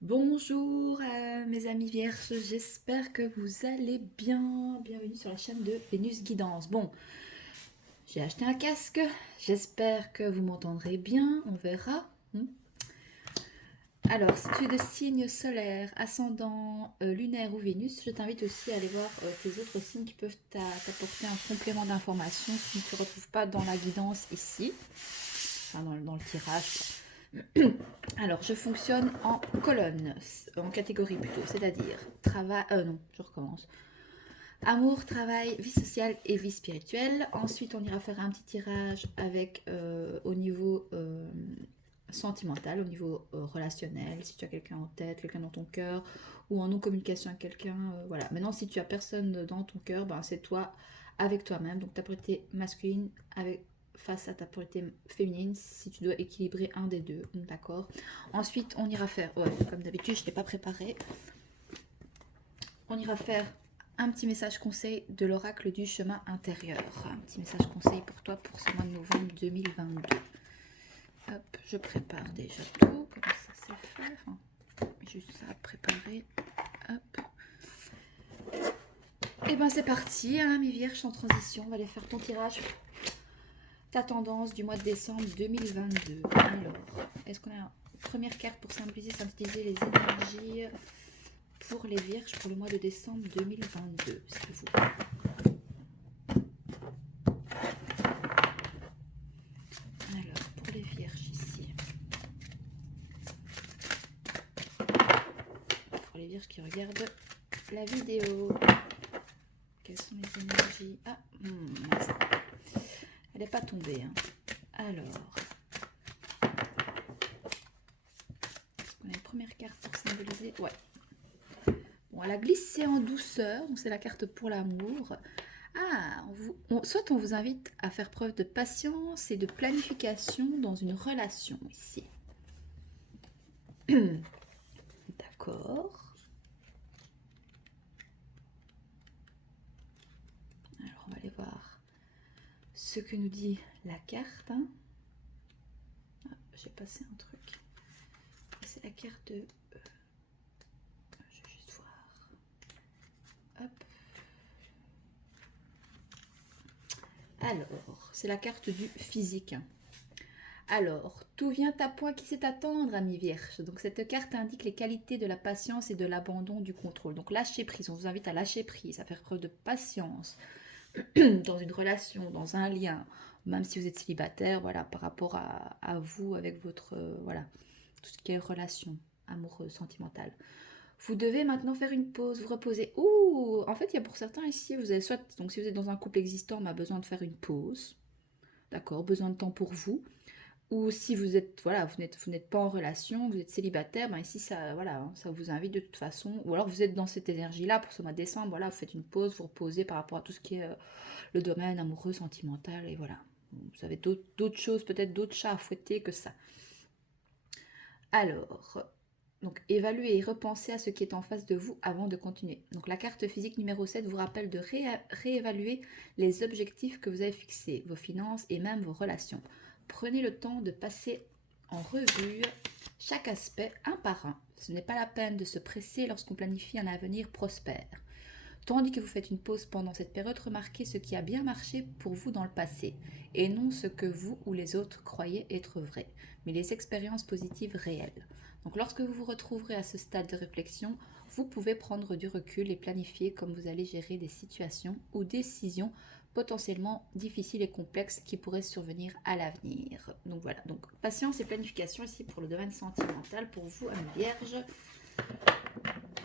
Bonjour mes amis vierges, j'espère que vous allez bien. Bienvenue sur la chaîne de Vénus Guidance. Bon, j'ai acheté un casque, j'espère que vous m'entendrez bien, on verra. Alors, si tu es de signe solaire, ascendant, lunaire ou Vénus, je t'invite aussi à aller voir tes autres signes qui peuvent t'apporter un complément d'information si tu ne te retrouves pas dans la guidance ici, enfin dans le tirage. Alors, je fonctionne en colonne, en catégorie plutôt, c'est-à-dire travail. Non, je recommence. Amour, travail, vie sociale et vie spirituelle. Ensuite, on ira faire un petit tirage avec au niveau sentimental, au niveau relationnel, si tu as quelqu'un en tête, quelqu'un dans ton cœur, ou en non-communication avec quelqu'un. Voilà. Maintenant, si tu as personne dans ton cœur, ben, c'est toi avec toi-même. Donc, ta polarité masculine avec face à ta polarité féminine, si tu dois équilibrer un des deux, d'accord. Ensuite, on ira faire, ouais, comme d'habitude, je ne l'ai pas préparé, on ira faire un petit message conseil de l'oracle du chemin intérieur. Un petit message conseil pour toi pour ce mois de novembre 2022. Hop, je prépare déjà tout, comme ça c'est fait. Enfin, juste ça à préparer. Hop. Et ben c'est parti, hein, mes vierges en transition. On va aller faire ton tirage, ta tendance du mois de décembre 2022. Alors, est-ce qu'on a une première carte pour symboliser, synthétiser les énergies pour les vierges pour le mois de décembre 2022, s'il vous plaît. Alors, pour les vierges ici. Pour les vierges qui regardent la vidéo. Quelles sont les énergies? Ah, elle n'est pas tombée. Hein. Alors, est-ce qu'on a une première carte pour symboliser? Ouais. Bon, elle a glissé en douceur, donc c'est la carte pour l'amour. Ah, soit on vous invite à faire preuve de patience et de planification dans une relation ici. D'accord. Alors, on va aller voir ce que nous dit la carte. Hein. Ah, j'ai passé un truc. C'est la carte de... je vais juste voir. Hop. Alors, c'est la carte du physique. Alors, tout vient à point qui sait attendre, ami vierge. Donc, cette carte indique les qualités de la patience et de l'abandon du contrôle. Donc, lâcher prise. On vous invite à lâcher prise, à faire preuve de patience dans une relation, dans un lien, même si vous êtes célibataire, voilà, par rapport à vous, avec votre, voilà, tout ce qui est relation amoureuse, sentimentale. Vous devez maintenant faire une pause, vous reposer. Ouh, en fait, il y a pour certains ici, vous avez soit, donc si vous êtes dans un couple existant, bah, besoin de faire une pause, d'accord, besoin de temps pour vous. Ou si vous êtes, voilà, vous n'êtes pas en relation, vous êtes célibataire, ben ici, ça, voilà, hein, ça vous invite de toute façon. Ou alors vous êtes dans cette énergie-là pour ce mois de décembre, voilà, vous faites une pause, vous reposez par rapport à tout ce qui est le domaine amoureux, sentimental, et voilà. Vous avez d'autres choses, peut-être d'autres chats à fouetter que ça. Alors, donc évaluez et repensez à ce qui est en face de vous avant de continuer. Donc la carte physique numéro 7 vous rappelle de réévaluer les objectifs que vous avez fixés, vos finances et même vos relations. Prenez le temps de passer en revue chaque aspect un par un. Ce n'est pas la peine de se presser lorsqu'on planifie un avenir prospère. Tandis que vous faites une pause pendant cette période, remarquez ce qui a bien marché pour vous dans le passé, et non ce que vous ou les autres croyez être vrai, mais les expériences positives réelles. Donc lorsque vous vous retrouverez à ce stade de réflexion, vous pouvez prendre du recul et planifier comme vous allez gérer des situations ou décisions potentiellement difficiles et complexes qui pourraient survenir à l'avenir. Donc voilà, donc patience et planification ici pour le domaine sentimental pour vous, amis vierges.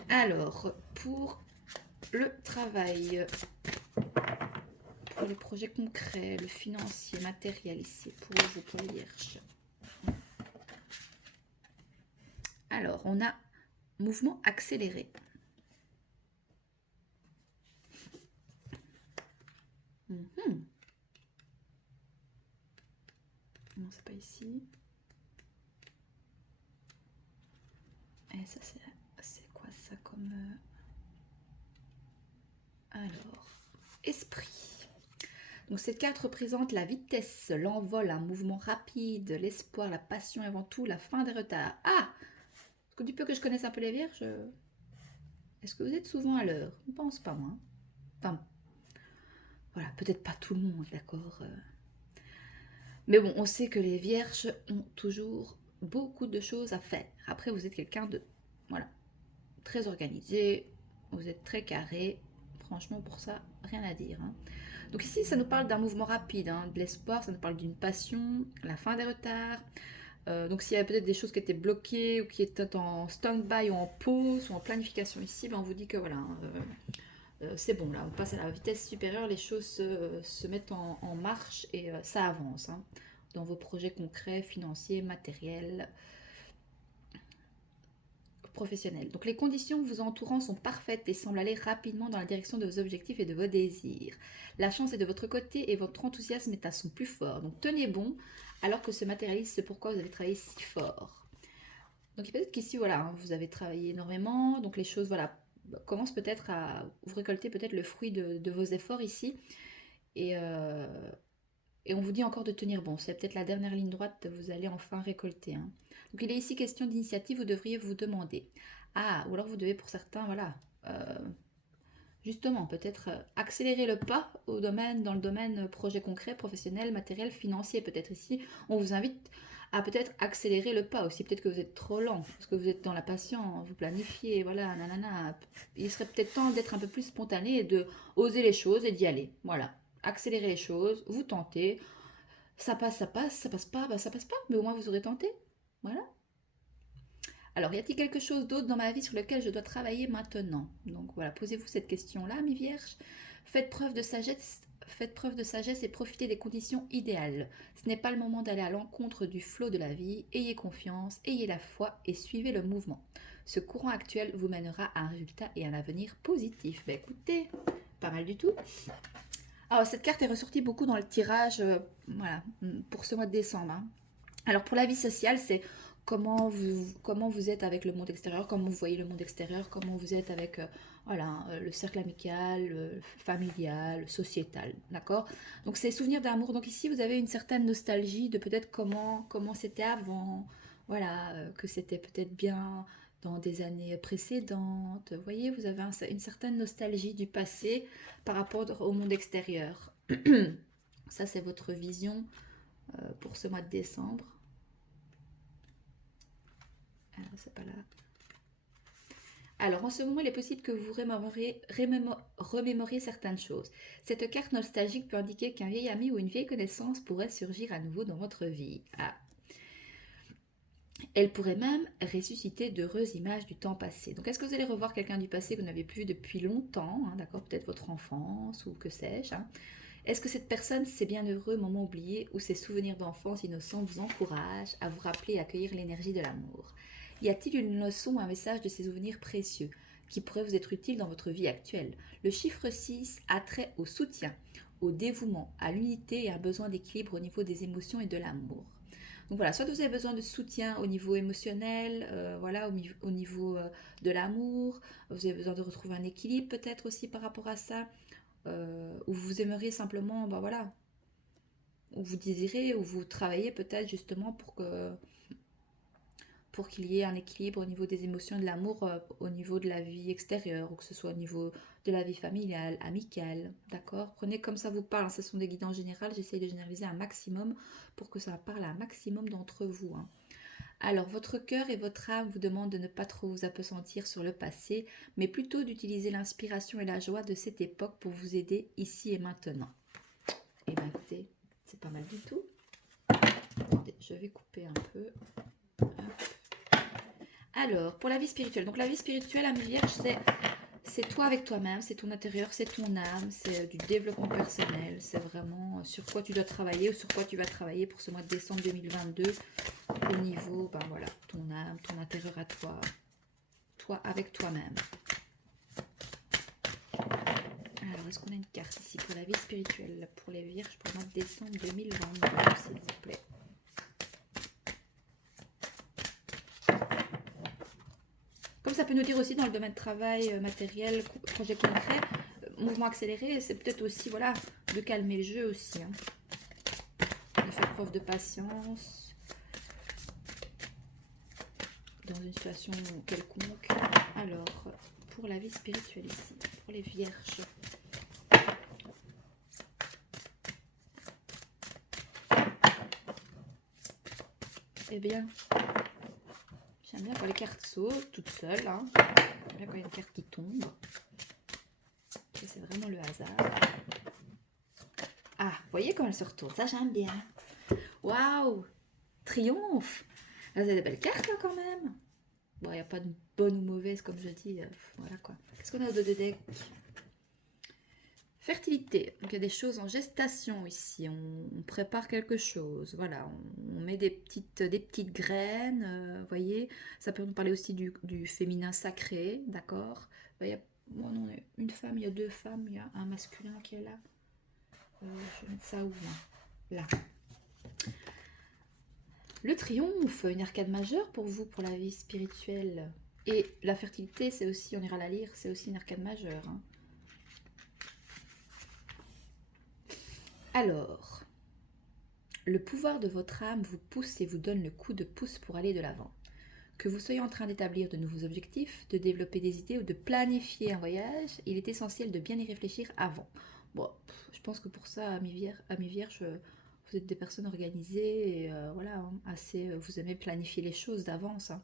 Alors, pour le travail, pour les projets concrets, le financier, matériel ici, pour vous, pour les vierges. Alors, on a mouvement accéléré. Non, c'est pas ici. Et ça, c'est quoi ça comme... Alors, esprit. Donc cette carte représente la vitesse, l'envol, un mouvement rapide, l'espoir, la passion et avant tout la fin des retards. Ah, que du peu que je connaisse un peu les vierges, est-ce que vous êtes souvent à l'heure? Je ne pense pas, moi. Enfin, voilà, peut-être pas tout le monde, d'accord. Mais bon, on sait que les vierges ont toujours beaucoup de choses à faire. Après, vous êtes quelqu'un de, voilà, très organisé, vous êtes très carré. Franchement, pour ça, rien à dire, hein. Donc ici, ça nous parle d'un mouvement rapide, hein, de l'espoir, ça nous parle d'une passion, la fin des retards. Donc s'il y avait peut-être des choses qui étaient bloquées ou qui étaient en stand-by ou en pause ou en planification ici, ben on vous dit que voilà, c'est bon, là, on passe à la vitesse supérieure, les choses se mettent en marche et ça avance, hein, dans vos projets concrets, financiers, matériels, professionnels. Donc les conditions vous entourant sont parfaites et semblent aller rapidement dans la direction de vos objectifs et de vos désirs. La chance est de votre côté et votre enthousiasme est à son plus fort. Donc tenez bon alors que se matérialise ce pourquoi vous avez travaillé si fort. Donc peut-être qu'ici, voilà, hein, vous avez travaillé énormément, donc les choses, voilà, commencent peut-être à... Vous récoltez peut-être le fruit de vos efforts ici, et, euh, et on vous dit encore de tenir bon. C'est peut-être la dernière ligne droite que vous allez enfin récolter, hein. Donc il est ici question d'initiative, vous devriez vous demander. Ah, ou alors vous devez pour certains, voilà, justement, peut-être accélérer le pas dans le domaine projet concret, professionnel, matériel, financier. Peut-être ici, on vous invite à peut-être accélérer le pas aussi. Peut-être que vous êtes trop lent, parce que vous êtes dans la patience, vous planifiez, voilà, nanana. Il serait peut-être temps d'être un peu plus spontané et de oser les choses et d'y aller. Voilà, accélérer les choses, vous tentez. Ça passe pas, bah ça passe pas, mais au moins vous aurez tenté. Voilà. Alors, y a-t-il quelque chose d'autre dans ma vie sur lequel je dois travailler maintenant? Donc voilà, posez-vous cette question-là, mes vierges. Faites preuve de sagesse et profitez des conditions idéales. Ce n'est pas le moment d'aller à l'encontre du flot de la vie. Ayez confiance, ayez la foi et suivez le mouvement. Ce courant actuel vous mènera à un résultat et à un avenir positif. Ben écoutez, pas mal du tout. Alors, cette carte est ressortie beaucoup dans le tirage, voilà, pour ce mois de décembre, hein. Alors pour la vie sociale, c'est comment vous êtes avec le monde extérieur, comment vous voyez le monde extérieur, comment vous êtes avec voilà, le cercle amical, familial, sociétal, d'accord? Donc c'est souvenirs d'amour. Donc ici vous avez une certaine nostalgie de peut-être comment c'était avant, voilà, que c'était peut-être bien dans des années précédentes. Vous voyez, vous avez une certaine nostalgie du passé par rapport au monde extérieur. Ça c'est votre vision pour ce mois de décembre. Alors, c'est pas là. Alors, en ce moment, il est possible que vous remémoriez certaines choses. Cette carte nostalgique peut indiquer qu'un vieil ami ou une vieille connaissance pourrait surgir à nouveau dans votre vie. Ah. Elle pourrait même ressusciter d'heureuses images du temps passé. Donc, est-ce que vous allez revoir quelqu'un du passé que vous n'avez plus vu depuis longtemps, hein, d'accord, peut-être votre enfance ou que sais-je, hein. Est-ce que cette personne, ces bienheureux moments oubliés ou ces souvenirs d'enfance innocents vous encouragent à vous rappeler et accueillir l'énergie de l'amour? Y a-t-il une leçon ou un message de ces souvenirs précieux qui pourrait vous être utile dans votre vie actuelle? Le chiffre 6 a trait au soutien, au dévouement, à l'unité et à un besoin d'équilibre au niveau des émotions et de l'amour. Donc voilà, soit vous avez besoin de soutien au niveau émotionnel, voilà, au niveau de l'amour, vous avez besoin de retrouver un équilibre peut-être aussi par rapport à ça, ou vous aimeriez simplement, ben voilà, ou vous désirez, ou vous travaillez peut-être justement pour qu'il y ait un équilibre au niveau des émotions et de l'amour, au niveau de la vie extérieure, ou que ce soit au niveau de la vie familiale, amicale, d'accord? Prenez comme ça vous parle, ce sont des guidances générales, j'essaye de généraliser un maximum pour que ça parle à un maximum d'entre vous, hein. Alors, votre cœur et votre âme vous demandent de ne pas trop vous appesantir sur le passé, mais plutôt d'utiliser l'inspiration et la joie de cette époque pour vous aider ici et maintenant. Et bien écoutez, c'est pas mal du tout. Attendez, je vais couper un peu. Hop. Alors, pour la vie spirituelle. Donc la vie spirituelle, à Vierge, c'est toi avec toi-même, c'est ton intérieur, c'est ton âme, c'est du développement personnel, c'est vraiment sur quoi tu dois travailler ou sur quoi tu vas travailler pour ce mois de décembre 2022 au niveau, ben voilà, ton âme, ton intérieur à toi, toi avec toi-même. Alors, est-ce qu'on a une carte ici pour la vie spirituelle, pour les vierges, pour le mois de décembre 2022, s'il vous plaît? Comme ça peut nous dire aussi dans le domaine de travail, matériel, projet concret, mouvement accéléré, c'est peut-être aussi, voilà, de calmer le jeu aussi, hein. De faire preuve de patience, de dans une situation quelconque. Alors, pour la vie spirituelle ici, pour les vierges. Eh bien, j'aime bien quand les cartes sautent toutes seules. Hein. J'aime bien quand il y a une carte qui tombe. Et c'est vraiment le hasard. Ah, vous voyez quand elle se retourne, ça j'aime bien. Waouh, triomphe. Là, c'est des belles cartes là, quand même. Bon, il n'y a pas de bonne ou mauvaise comme je dis. Voilà quoi. Qu'est-ce qu'on a au dos de deck? Fertilité. Donc il y a des choses en gestation ici. On prépare quelque chose. Voilà, on met des petites graines. Vous voyez, ça peut nous parler aussi du féminin sacré, d'accord. Il y a bon, une femme, il y a deux femmes, il y a un masculin qui est là. Je vais mettre ça où là. Le triomphe, une arcade majeure pour vous, pour la vie spirituelle. Et la fertilité, c'est aussi, on ira la lire, c'est aussi une arcade majeure. Hein. Alors, le pouvoir de votre âme vous pousse et vous donne le coup de pouce pour aller de l'avant. Que vous soyez en train d'établir de nouveaux objectifs, de développer des idées ou de planifier un voyage, il est essentiel de bien y réfléchir avant. Bon, je pense que pour ça, amis vierges, vous êtes des personnes organisées et voilà, hein, assez, vous aimez planifier les choses d'avance. Hein.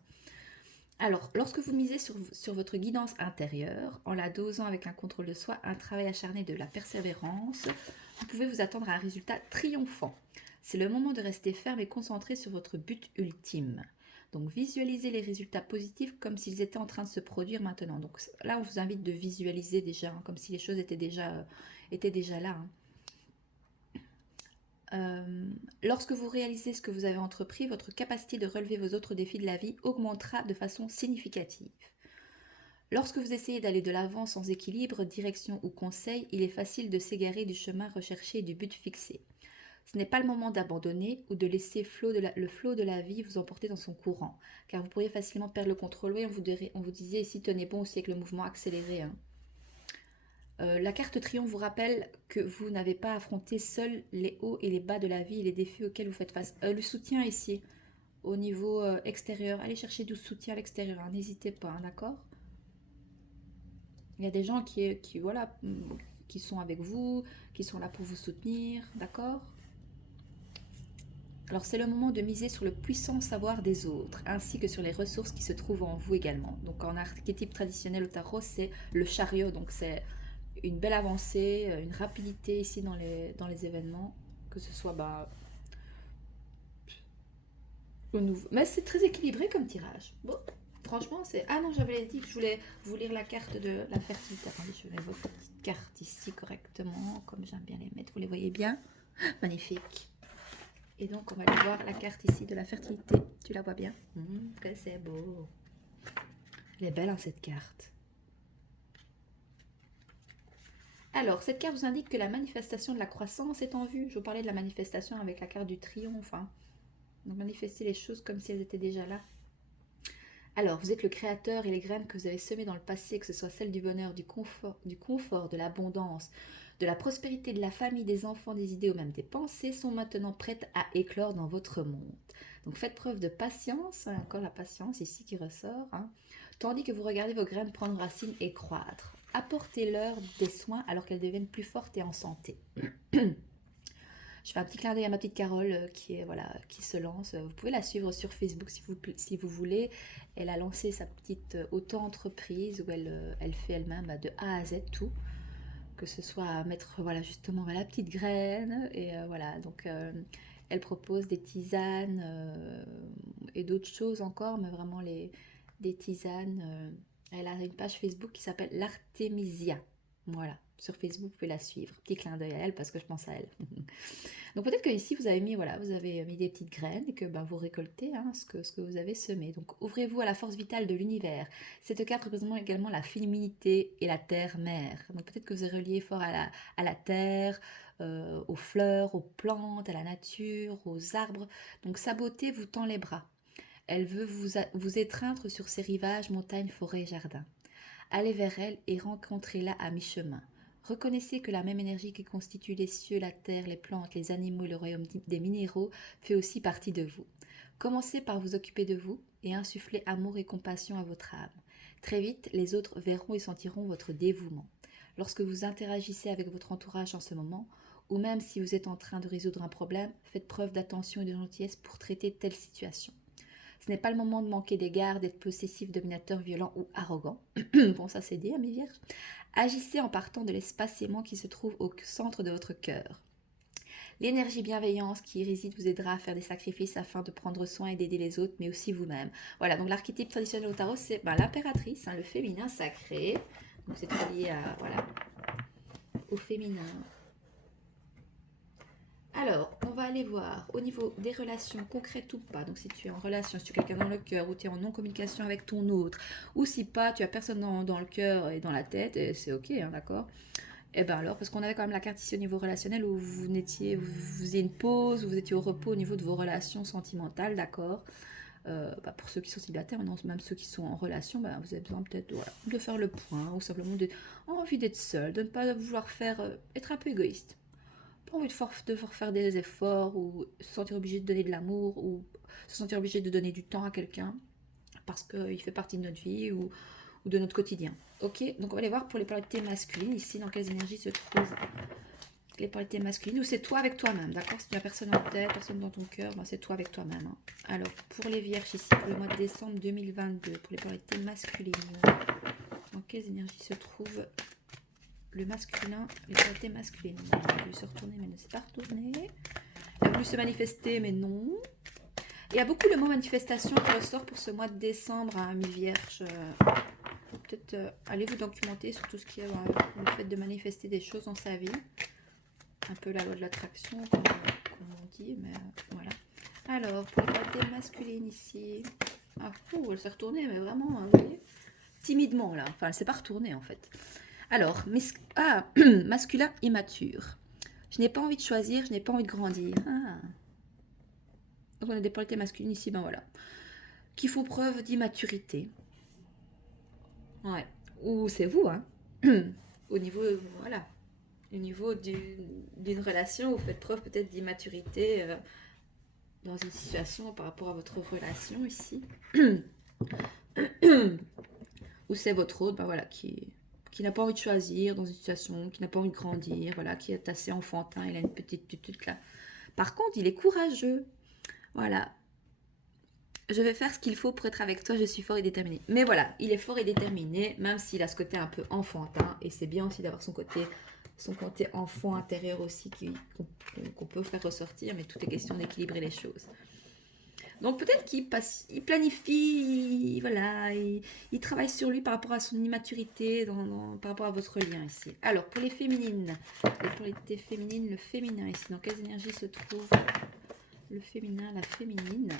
Alors, lorsque vous misez sur votre guidance intérieure, en la dosant avec un contrôle de soi, un travail acharné de la persévérance, vous pouvez vous attendre à un résultat triomphant. C'est le moment de rester ferme et concentré sur votre but ultime. Donc, visualisez les résultats positifs comme s'ils étaient en train de se produire maintenant. Donc là, on vous invite de visualiser déjà, hein, comme si les choses étaient déjà là. Hein. Lorsque vous réalisez ce que vous avez entrepris, votre capacité de relever vos autres défis de la vie augmentera de façon significative. Lorsque vous essayez d'aller de l'avant sans équilibre, direction ou conseil, il est facile de s'égarer du chemin recherché et du but fixé. Ce n'est pas le moment d'abandonner ou de laisser le flot de la vie vous emporter dans son courant, car vous pourriez facilement perdre le contrôle. Oui, on vous disait ici, tenez bon aussi avec le mouvement accéléré. Hein. La carte triomphe vous rappelle que vous n'avez pas affronté seul les hauts et les bas de la vie et les défis auxquels vous faites face. Le soutien ici, au niveau extérieur, allez chercher du soutien à l'extérieur, hein, n'hésitez pas, hein, d'accord. Il y a des gens voilà, qui sont avec vous, qui sont là pour vous soutenir, d'accord. Alors c'est le moment de miser sur le puissant savoir des autres, ainsi que sur les ressources qui se trouvent en vous également. Donc en archétype traditionnel au tarot, c'est le chariot, donc c'est une belle avancée, une rapidité ici dans les événements, que ce soit au nouveau. Mais c'est très équilibré comme tirage. Bon, franchement, c'est... Ah non, j'avais dit que je voulais vous lire la carte de la fertilité. Attendez, je mets vos petites cartes ici correctement, comme j'aime bien les mettre. Vous les voyez bien? Magnifique. Et donc, on va aller voir la carte ici de la fertilité. Tu la vois bien? Que c'est beau. Elle est belle, hein, cette carte. Alors, cette carte vous indique que la manifestation de la croissance est en vue. Je vous parlais de la manifestation avec la carte du triomphe. Hein. Donc, manifester les choses comme si elles étaient déjà là. Alors, vous êtes le créateur et les graines que vous avez semées dans le passé, que ce soit celles du bonheur, du confort, de l'abondance, de la prospérité, de la famille, des enfants, des idées ou même des pensées, sont maintenant prêtes à éclore dans votre monde. Donc, faites preuve de patience, hein, encore la patience ici qui ressort, hein, tandis que vous regardez vos graines prendre racine et croître. Apportez-leur des soins alors qu'elles deviennent plus fortes et en santé. Je fais un petit clin d'œil à ma petite Carole qui se lance. Vous pouvez la suivre sur Facebook si vous voulez. Elle a lancé sa petite auto-entreprise où elle fait elle-même de A à Z tout. Que ce soit à mettre justement la petite graine. Et voilà, donc elle propose des tisanes et d'autres choses encore, mais vraiment des tisanes. Elle a une page Facebook qui s'appelle l'Artemisia. Voilà, sur Facebook, vous pouvez la suivre. Petit clin d'œil à elle parce que je pense à elle. Donc peut-être que ici vous avez mis des petites graines et que vous récoltez ce que vous avez semé. Donc ouvrez-vous à la force vitale de l'univers. Cette carte représente également la féminité et la terre-mère. Donc peut-être que vous êtes relié fort à la terre, aux fleurs, aux plantes, à la nature, aux arbres. Donc sa beauté vous tend les bras. Elle veut vous étreindre sur ses rivages, montagnes, forêts et jardins. Allez vers elle et rencontrez-la à mi-chemin. Reconnaissez que la même énergie qui constitue les cieux, la terre, les plantes, les animaux et le royaume des minéraux fait aussi partie de vous. Commencez par vous occuper de vous, et insuffler amour et compassion à votre âme. Très vite, les autres verront et sentiront votre dévouement. Lorsque vous interagissez avec votre entourage en ce moment, ou même si vous êtes en train de résoudre un problème, faites preuve d'attention et de gentillesse pour traiter telle situation. Ce n'est pas le moment de manquer d'égard, d'être possessif, dominateur, violent ou arrogant. Bon, ça c'est dit, mes vierges. Agissez en partant de l'espace aimant qui se trouve au centre de votre cœur. L'énergie bienveillance qui y réside vous aidera à faire des sacrifices afin de prendre soin et d'aider les autres, mais aussi vous-même. Voilà, donc l'archétype traditionnel au tarot, c'est l'impératrice, le féminin sacré. Donc c'est lié à, voilà, au féminin. Alors, on va aller voir au niveau des relations concrètes ou pas. Donc, si tu es en relation, si tu as quelqu'un dans le cœur ou tu es en non-communication avec ton autre, ou si pas, tu as personne dans le cœur et dans la tête, et c'est ok, hein, d'accord. Et bien alors, parce qu'on avait quand même la carte ici au niveau relationnel où vous faisiez une pause, où vous étiez au repos au niveau de vos relations sentimentales, d'accord. Pour ceux qui sont célibataires, non, même ceux qui sont en relation, vous avez besoin peut-être de faire le point, ou simplement envie d'être seul, de ne pas vouloir être un peu égoïste. Pas envie de faire des efforts ou se sentir obligé de donner de l'amour ou se sentir obligé de donner du temps à quelqu'un parce qu'il fait partie de notre vie ou de notre quotidien. Ok, donc on va aller voir pour les polarités masculines ici, dans quelles énergies se trouvent les polarités masculines, ou c'est toi avec toi-même, d'accord? Si tu n'as personne en tête, personne dans ton cœur, c'est toi avec toi-même. Hein. Alors, pour les vierges ici, pour le mois de décembre 2022, pour les polarités masculines, dans quelles énergies se trouve le masculin, les polarités masculines? Il a voulu se retourner, mais ne s'est pas retourné. Il a voulu se manifester, mais non. Il y a beaucoup le mot manifestation qui ressort pour ce mois de décembre, hein, mes vierges. Peut-être allez vous documenter sur tout ce qui est le fait de manifester des choses dans sa vie. Un peu la loi de l'attraction, comme on dit, mais voilà. Alors, pour les polarités masculines ici. Ah, elle s'est retournée, mais vraiment, vous voyez, timidement là. Enfin, elle ne s'est pas retournée en fait. Alors, masculin immature. Je n'ai pas envie de choisir, je n'ai pas envie de grandir. Ah. Donc on a des polarités masculines ici, voilà. Qui font preuve d'immaturité. Ouais. Ou c'est vous, hein. Au niveau, voilà. Au niveau d'une relation, vous faites preuve peut-être d'immaturité dans une situation par rapport à votre relation ici. Ou c'est votre autre, voilà, qui n'a pas envie de choisir dans une situation, qui n'a pas envie de grandir, voilà, qui est assez enfantin, il a une petite tutute là. Par contre, il est courageux. Voilà. Je vais faire ce qu'il faut pour être avec toi, je suis fort et déterminé. Mais voilà, il est fort et déterminé, même s'il a ce côté un peu enfantin. Et c'est bien aussi d'avoir son côté enfant intérieur aussi qu'on peut faire ressortir, mais tout est question d'équilibrer les choses. Donc peut-être qu'il planifie, voilà, il travaille sur lui par rapport à son immaturité, par rapport à votre lien ici. Alors pour les féminines, les polarités féminines, le féminin ici, dans quelles énergies se trouve le féminin, la féminine,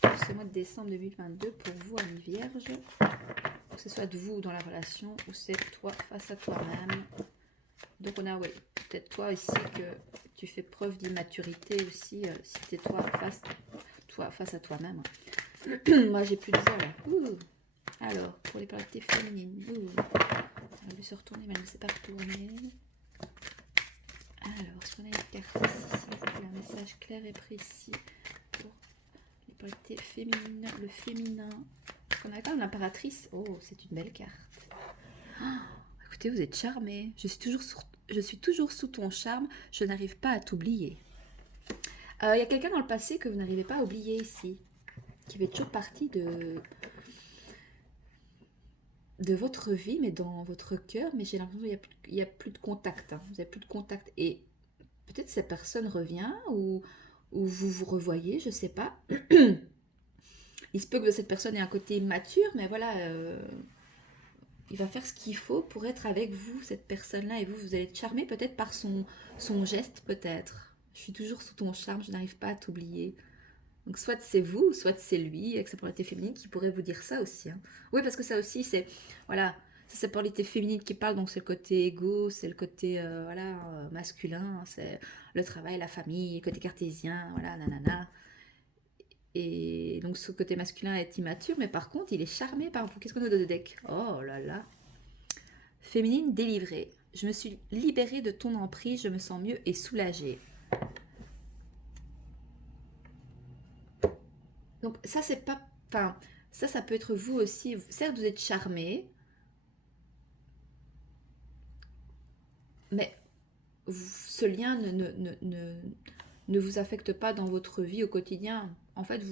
pour ce mois de décembre 2022 pour vous, amis vierges, que ce soit de vous dans la relation ou c'est toi face à toi-même. Donc on a, oui, peut-être toi ici que tu fais preuve d'immaturité aussi, si c'est toi face à toi-même. Moi j'ai plus de voix là. Alors, pour les polarités féminines, elle a dû se retourner, mais elle ne s'est pas retournée. Alors, est-ce qu'on a une carte ici, s'il vous plaît, un message clair et précis pour les polarités féminines, le féminin. On a quand même l'impératrice. Oh, c'est une belle carte. Oh, écoutez, vous êtes charmée. Je suis toujours sous ton charme. Je n'arrive pas à t'oublier. Il y a quelqu'un dans le passé que vous n'arrivez pas à oublier ici, qui fait toujours partie de votre vie, mais dans votre cœur. Mais j'ai l'impression qu'il n'y a plus de contact. Hein. Vous n'avez plus de contact. Et peut-être cette personne revient ou vous vous revoyez, je ne sais pas. Il se peut que cette personne ait un côté mature, mais voilà, il va faire ce qu'il faut pour être avec vous, cette personne-là, et vous allez être charmé peut-être par son geste, peut-être. Je suis toujours sous ton charme, je n'arrive pas à t'oublier. Donc soit c'est vous, soit c'est lui, avec sa polarité féminine, qui pourrait vous dire ça aussi. Hein. Oui, parce que ça aussi, c'est, voilà, c'est sa polarité féminine qui parle, donc c'est le côté égo, c'est le côté, masculin, c'est le travail, la famille, le côté cartésien, voilà, nanana. Et donc ce côté masculin est immature, mais par contre il est charmé par vous. Qu'est-ce qu'on a de deck? Oh là là. Féminine délivrée. Je me suis libérée de ton emprise, je me sens mieux et soulagée. Donc ça c'est pas... Enfin, Ça peut être vous aussi. Certes, vous êtes charmé, mais ce lien ne vous affecte pas dans votre vie au quotidien. En fait,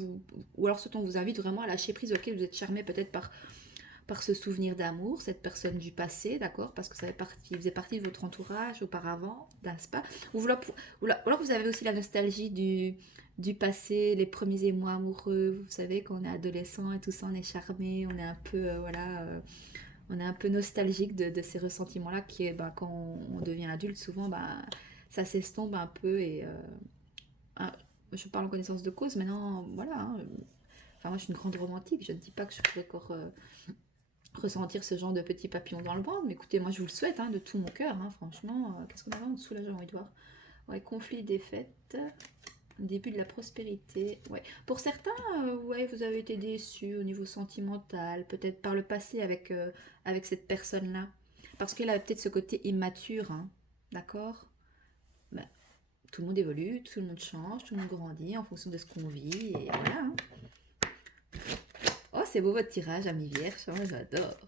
ou alors ce dont vous invite vraiment à lâcher prise. Ok, vous êtes charmé peut-être par ce souvenir d'amour, cette personne du passé, d'accord, parce que ça faisait partie de votre entourage auparavant, n'est-ce pas, ou alors vous avez aussi la nostalgie du passé, les premiers émois amoureux, vous savez, quand on est adolescent et tout ça, on est charmé, on est un peu, on est un peu nostalgique de ces ressentiments-là, qui est, quand on devient adulte, souvent, ça s'estompe un peu, et je parle en connaissance de cause, maintenant, voilà, hein, enfin, moi, je suis une grande romantique, je ne dis pas que je pourrais encore ressentir ce genre de petits papillons dans le ventre. Mais écoutez, moi je vous le souhaite de tout mon cœur. Franchement, qu'est-ce qu'on a en dessous là, j'ai envie de voir. Ouais, conflit, défaite, début de la prospérité. Ouais. Pour certains, ouais, vous avez été déçus au niveau sentimental, peut-être par le passé avec cette personne-là. Parce qu'elle a peut-être ce côté immature, d'accord. Ben, tout le monde évolue, tout le monde change, tout le monde grandit en fonction de ce qu'on vit. Et voilà. Oh, c'est beau votre tirage, amis vierges, j'adore.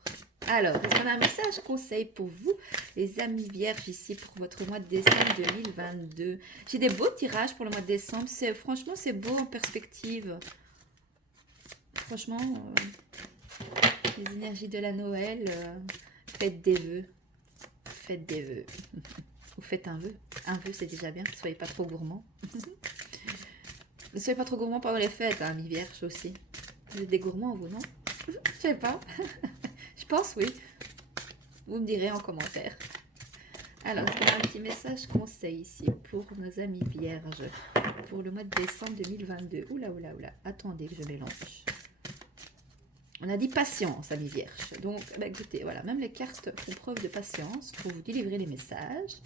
Alors, est-ce qu'on a un message conseil pour vous, les amis vierges, ici pour votre mois de décembre 2022? J'ai des beaux tirages pour le mois de décembre. Franchement, c'est beau en perspective. Franchement, les énergies de la Noël, faites des vœux. Faites des vœux. Ou faites un vœu. Un vœu, c'est déjà bien. Ne soyez pas trop gourmand. Ne soyez pas trop gourmand pendant les fêtes, amis vierges aussi. Vous êtes des gourmands, vous, non? Je sais pas. Je pense, oui. Vous me direz en commentaire. Alors, est-ce qu'on a un petit message conseil ici pour nos amis vierges pour le mois de décembre 2022? Oula, oula, oula. Attendez que je mélange. On a dit patience, amis vierges. Donc, écoutez, voilà, même les cartes font preuve de patience pour vous délivrer les messages.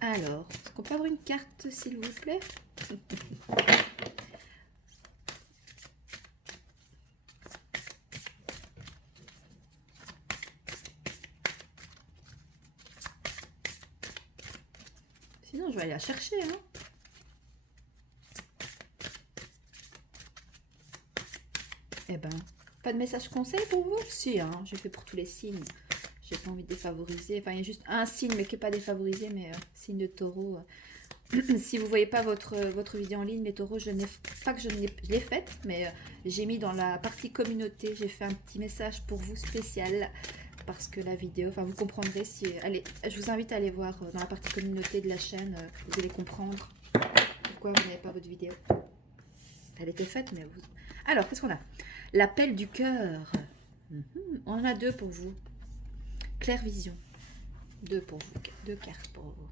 Alors, est-ce qu'on peut avoir une carte, s'il vous plaît? Sinon, je vais aller la chercher. Eh ben, pas de message conseil pour vous? Si, j'ai fait pour tous les signes. J'ai pas envie de défavoriser. Enfin, il y a juste un signe, mais qui n'est pas défavorisé, mais signe de taureau. Si vous voyez pas votre vidéo en ligne, mes taureaux, je l'ai faite, mais j'ai mis dans la partie communauté, j'ai fait un petit message pour vous spécial, parce que la vidéo, enfin vous comprendrez si, allez, je vous invite à aller voir dans la partie communauté de la chaîne, vous allez comprendre pourquoi vous n'avez pas votre vidéo. Elle était faite, mais vous... Alors, qu'est-ce qu'on a? L'appel du cœur. On en a deux pour vous. Claire vision. Deux pour vous, deux cartes pour vous.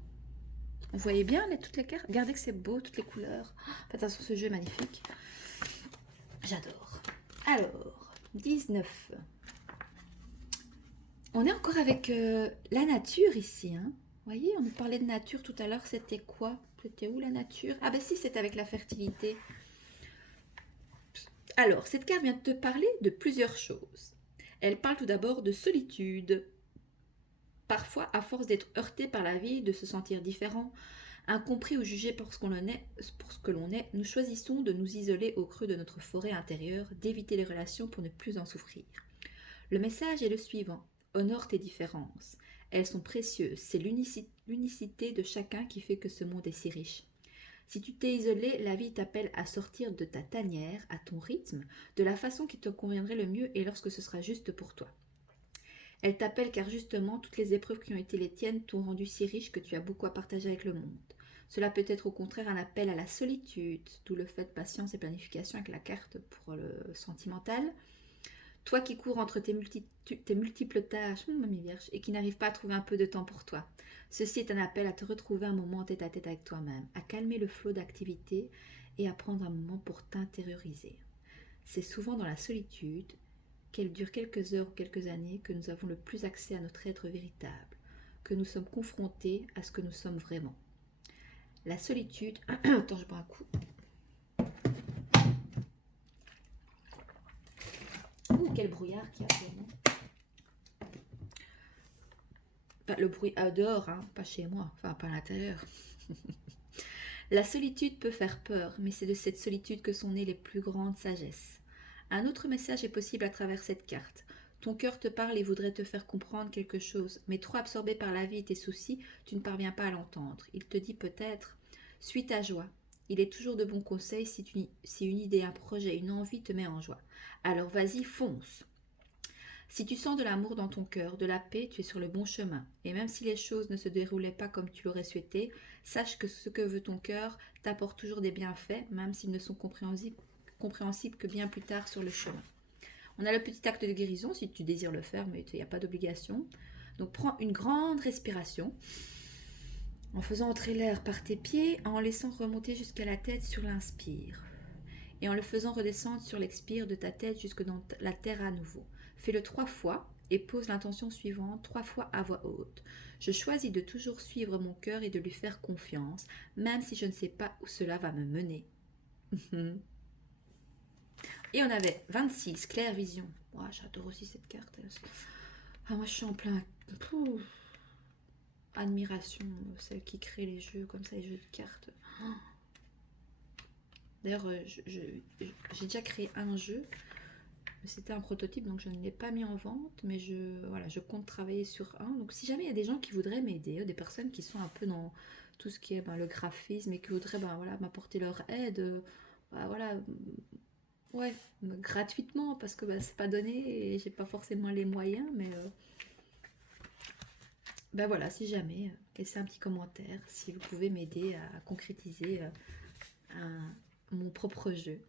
Vous voyez bien toutes les cartes? Regardez que c'est beau, toutes les couleurs. Faites attention, ce jeu est magnifique. J'adore. Alors, 19. On est encore avec la nature ici. Vous voyez, on nous parlait de nature tout à l'heure. C'était quoi? C'était où la nature? Ah ben si, c'est avec la fertilité. Alors, cette carte vient de te parler de plusieurs choses. Elle parle tout d'abord de solitude. Parfois, à force d'être heurté par la vie, de se sentir différent, incompris ou jugé pour ce que l'on est, nous choisissons de nous isoler au creux de notre forêt intérieure, d'éviter les relations pour ne plus en souffrir. Le message est le suivant. Honore tes différences. Elles sont précieuses. C'est l'unicité de chacun qui fait que ce monde est si riche. Si tu t'es isolé, la vie t'appelle à sortir de ta tanière, à ton rythme, de la façon qui te conviendrait le mieux et lorsque ce sera juste pour toi. Elle t'appelle car justement toutes les épreuves qui ont été les tiennes t'ont rendu si riche que tu as beaucoup à partager avec le monde. Cela peut être au contraire un appel à la solitude, d'où le fait de patience et planification avec la carte pour le sentimental. Toi qui cours entre tes multiples tâches, mamie vierge, et qui n'arrive pas à trouver un peu de temps pour toi. Ceci est un appel à te retrouver un moment tête à tête avec toi-même, à calmer le flot d'activité et à prendre un moment pour t'intérioriser. C'est souvent dans la solitude, qu'elle dure quelques heures ou quelques années, que nous avons le plus accès à notre être véritable, que nous sommes confrontés à ce que nous sommes vraiment. La solitude... Attends, je prends un coup. Quel brouillard qu'il y a actuellement. Enfin, le bruit dehors, pas chez moi, enfin pas à l'intérieur. La solitude peut faire peur, mais c'est de cette solitude que sont nées les plus grandes sagesses. Un autre message est possible à travers cette carte. Ton cœur te parle et voudrait te faire comprendre quelque chose, mais trop absorbé par la vie et tes soucis, tu ne parviens pas à l'entendre. Il te dit peut-être: suis ta joie. Il est toujours de bons conseils si une idée, un projet, une envie te met en joie. Alors vas-y, fonce. Si tu sens de l'amour dans ton cœur, de la paix, tu es sur le bon chemin. Et même si les choses ne se déroulaient pas comme tu l'aurais souhaité, sache que ce que veut ton cœur t'apporte toujours des bienfaits, même s'ils ne sont compréhensibles que bien plus tard sur le chemin. On a le petit acte de guérison si tu désires le faire, mais il n'y a pas d'obligation. Donc prends une grande respiration en faisant entrer l'air par tes pieds, en laissant remonter jusqu'à la tête sur l'inspire et en le faisant redescendre sur l'expire de ta tête jusque dans la terre à nouveau. Fais-le 3 fois et pose l'intention suivante 3 fois à voix haute. Je choisis de toujours suivre mon cœur et de lui faire confiance, même si je ne sais pas où cela va me mener. Et on avait 26, claire vision. Wow, j'adore aussi cette carte. Ah, moi je suis en plein admiration, celle qui crée les jeux comme ça, les jeux de cartes. D'ailleurs, j'ai déjà créé un jeu. C'était un prototype, donc je ne l'ai pas mis en vente, mais je compte travailler sur un. Donc si jamais il y a des gens qui voudraient m'aider, des personnes qui sont un peu dans tout ce qui est le graphisme et qui voudraient m'apporter leur aide, ouais, gratuitement, parce que c'est pas donné et j'ai pas forcément les moyens, mais voilà, si jamais, laissez un petit commentaire si vous pouvez m'aider à concrétiser mon propre jeu.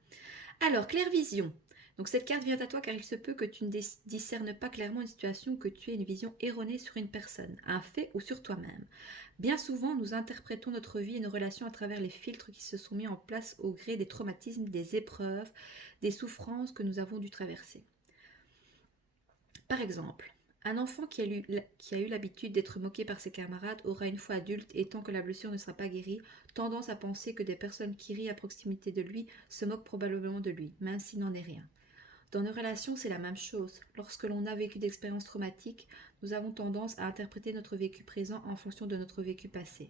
Alors, claire vision. Donc cette carte vient à toi car il se peut que tu ne discernes pas clairement une situation ou que tu aies une vision erronée sur une personne, un fait ou sur toi-même. Bien souvent, nous interprétons notre vie et nos relations à travers les filtres qui se sont mis en place au gré des traumatismes, des épreuves, des souffrances que nous avons dû traverser. Par exemple, un enfant qui a eu l'habitude d'être moqué par ses camarades aura une fois adulte et tant que la blessure ne sera pas guérie, tendance à penser que des personnes qui rient à proximité de lui se moquent probablement de lui, même s'il n'en est rien. Dans nos relations, c'est la même chose. Lorsque l'on a vécu d'expériences traumatiques, nous avons tendance à interpréter notre vécu présent en fonction de notre vécu passé.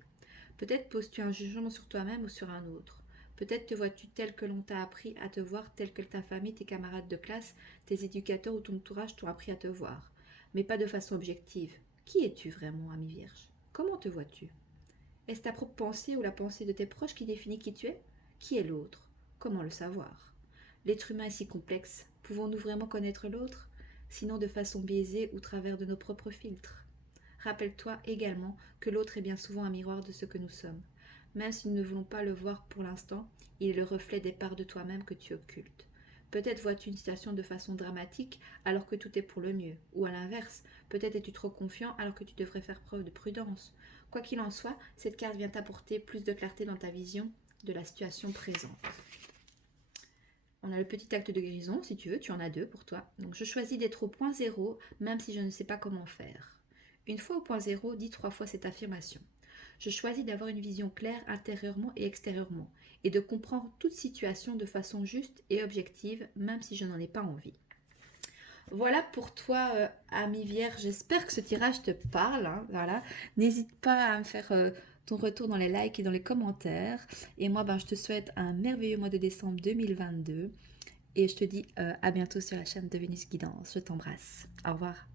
Peut-être poses-tu un jugement sur toi-même ou sur un autre. Peut-être te vois-tu tel que l'on t'a appris à te voir, tel que ta famille, tes camarades de classe, tes éducateurs ou ton entourage t'ont appris à te voir. Mais pas de façon objective. Qui es-tu vraiment, ami vierge? Comment te vois-tu? Est-ce ta propre pensée ou la pensée de tes proches qui définit qui tu es? Qui est l'autre? Comment le savoir? L'être humain est si complexe. Pouvons-nous vraiment connaître l'autre? Sinon de façon biaisée ou travers de nos propres filtres. Rappelle-toi également que l'autre est bien souvent un miroir de ce que nous sommes. Même si nous ne voulons pas le voir pour l'instant, il est le reflet des parts de toi-même que tu occultes. Peut-être vois-tu une situation de façon dramatique alors que tout est pour le mieux. Ou à l'inverse, peut-être es-tu trop confiant alors que tu devrais faire preuve de prudence. Quoi qu'il en soit, cette carte vient t'apporter plus de clarté dans ta vision de la situation présente. On a le petit acte de guérison, si tu veux, tu en as 2 pour toi. Donc je choisis d'être au point zéro, même si je ne sais pas comment faire. Une fois au point zéro, dis 3 fois cette affirmation. Je choisis d'avoir une vision claire intérieurement et extérieurement, et de comprendre toute situation de façon juste et objective, même si je n'en ai pas envie. Voilà pour toi, ami Vierge. J'espère que ce tirage te parle. Voilà. N'hésite pas à me faire ton retour dans les likes et dans les commentaires. Et moi, je te souhaite un merveilleux mois de décembre 2022. Et je te dis à bientôt sur la chaîne de Vénus Guidance. Je t'embrasse. Au revoir.